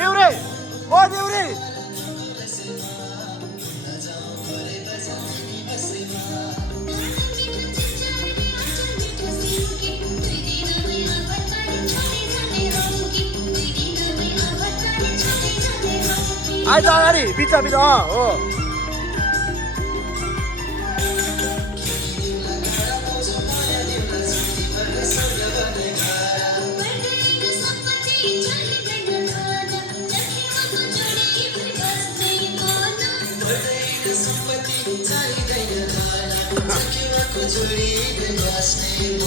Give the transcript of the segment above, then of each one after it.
Neure! Oh, Neure! आइज अगाडि बिच हो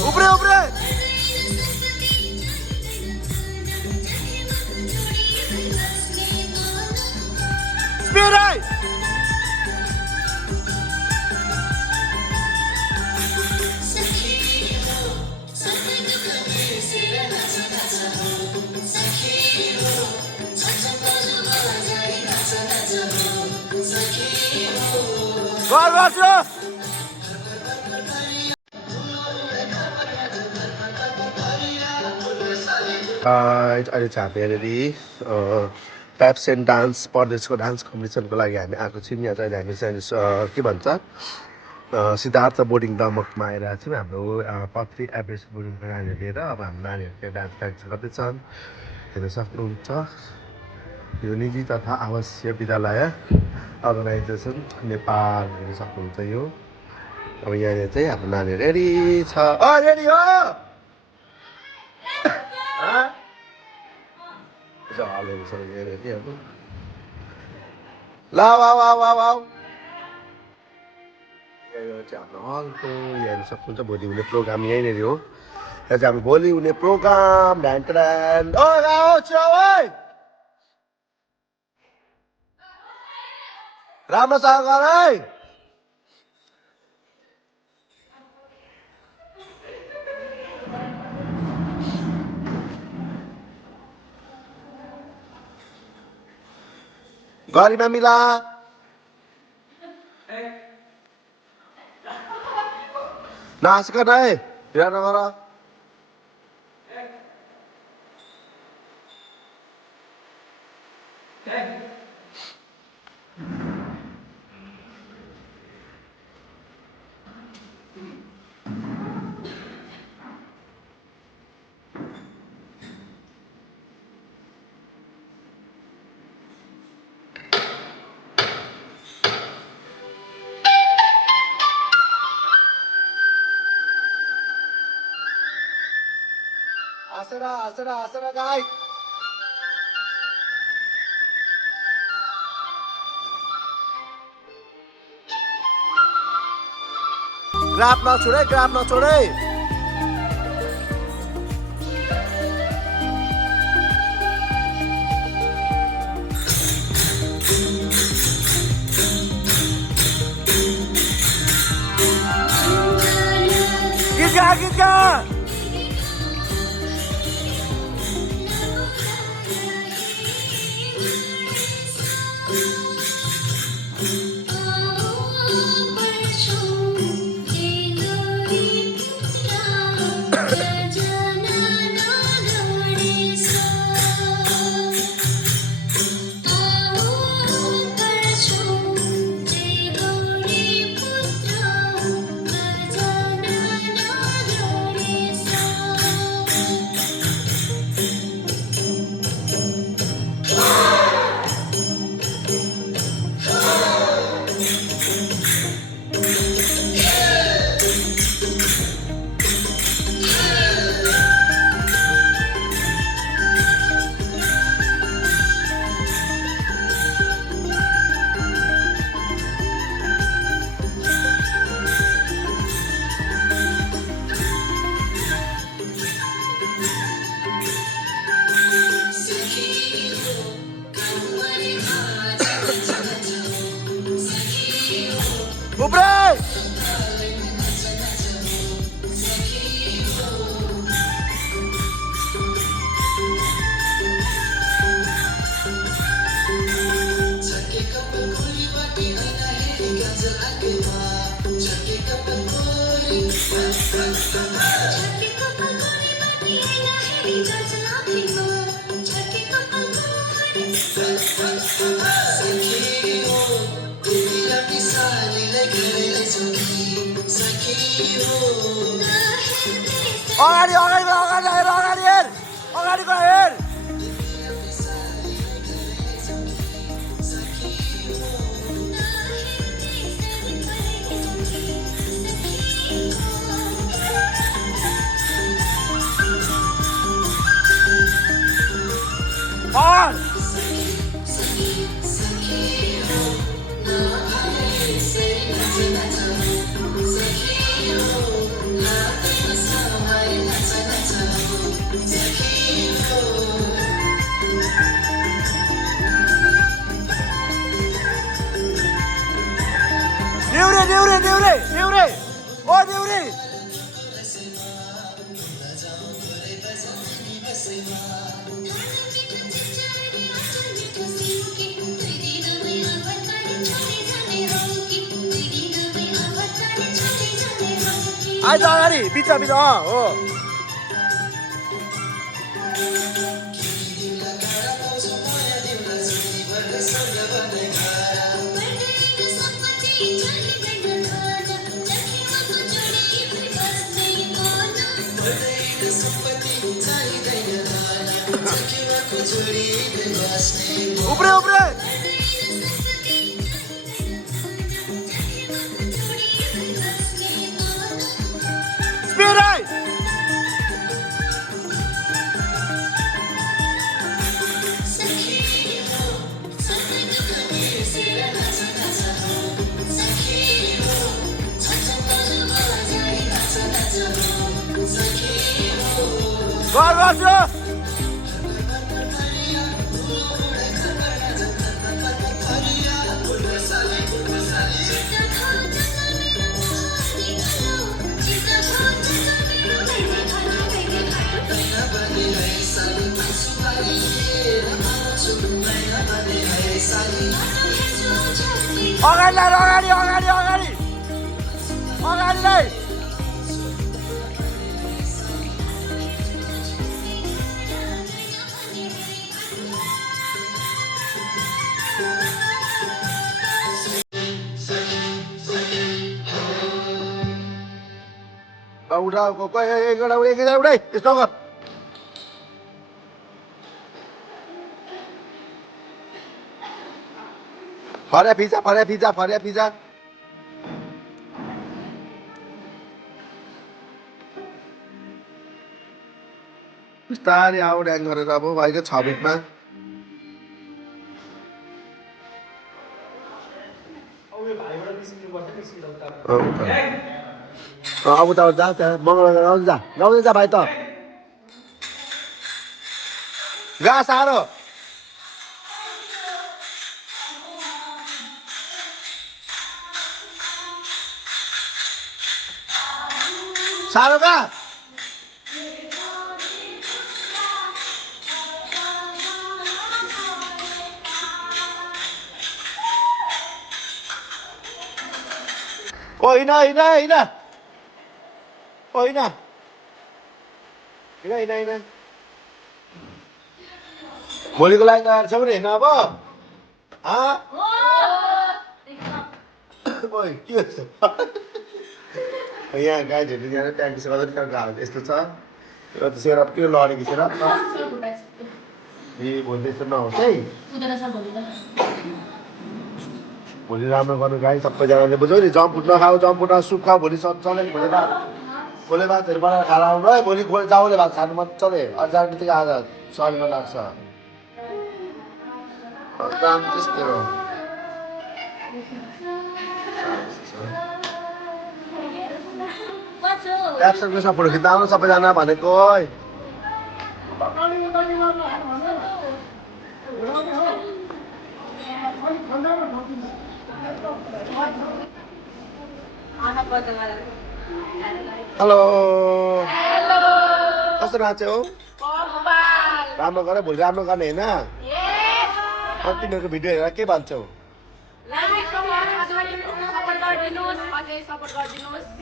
उब्रे Spirai! Go! अहिले चाहिँ हामी यहाँनिर प्याप्स एन्ड डान्स प्रदेशको डान्स कम्पिटिसनको लागि हामी आएको छौँ। यहाँ चाहिँ हामी चाहिँ के भन्छ सिद्धार्थ बोर्डिङ दमकमा आइरहेको छौँ। हाम्रो पत्री एभरेज बोर्डिङको नानीहरू लिएर अब हाम्रो नानीहरू त्यहाँ डान्स प्र्याक्टिस गर्दैछन् हेर्न सक्नुहुन्छ। यो निजी तथा आवासीय विद्यालय अर्गनाइजेसन नेपाल हेर्न सक्नुहुन्छ। यो अब यहाँनिर चाहिँ हाम्रो नानीहरू रेडी छ। रेडी हो हलको हेर्न सक्नुहुन्छ। भोलि हुने प्रोग्राम यहीँनिर हो। यहाँ चाहिँ हामी भोलि हुने प्रोग्राम राम्रोसँग गर है। गरिमा मिला नाच कर है नगर आसरा गाई ग्राफ नछोडे गीत गा Ubre अगाडि अगाडि अगाडि हेर अगाडि हेर अगाडिको हेर On! Deure! Oh, Deure! आइज अगाडि बिचा हो उब्रे अगाडि udah kok udah stop Fare pizza बिस्तारै आउट ड्याङ गरेर अब भाइको 6 मिनेटमा अब त जा त्यहाँ मङ्गलबार आउँछ जा भाइ त गा साह्रो गा होइन भोलिको लागि तयार छौ नि होइन अब के यहाँ गाईहरू यहाँ ट्याङ्की यस्तो छ र सेरप के लडेको सेरप भोलि त्यस्तो नहोस् है भोलि राम्रो गर्नु गाई सबैजनाले बुझ्यौ नि जम्पफुट नखाऊ जम्पफुट सुप खाऊ भोलि चल्यो नि खोले भातहरू बनाएर खाएर आउनु है भोलि चाउले भात खानु मजाले अचार बित्तिकै आज शरीरमा लाग्छ काम त्यस्तै हो एप्सनको सपोर्ट खिच्दा आउनु सबैजना भनेको हेलो कस्तो नाच्यो राम्रो गर भोलि राम्रो गर्ने होइन तिमीहरूको भिडियो हेरेर के भन्छौ सपोर्ट गरिदिनुस्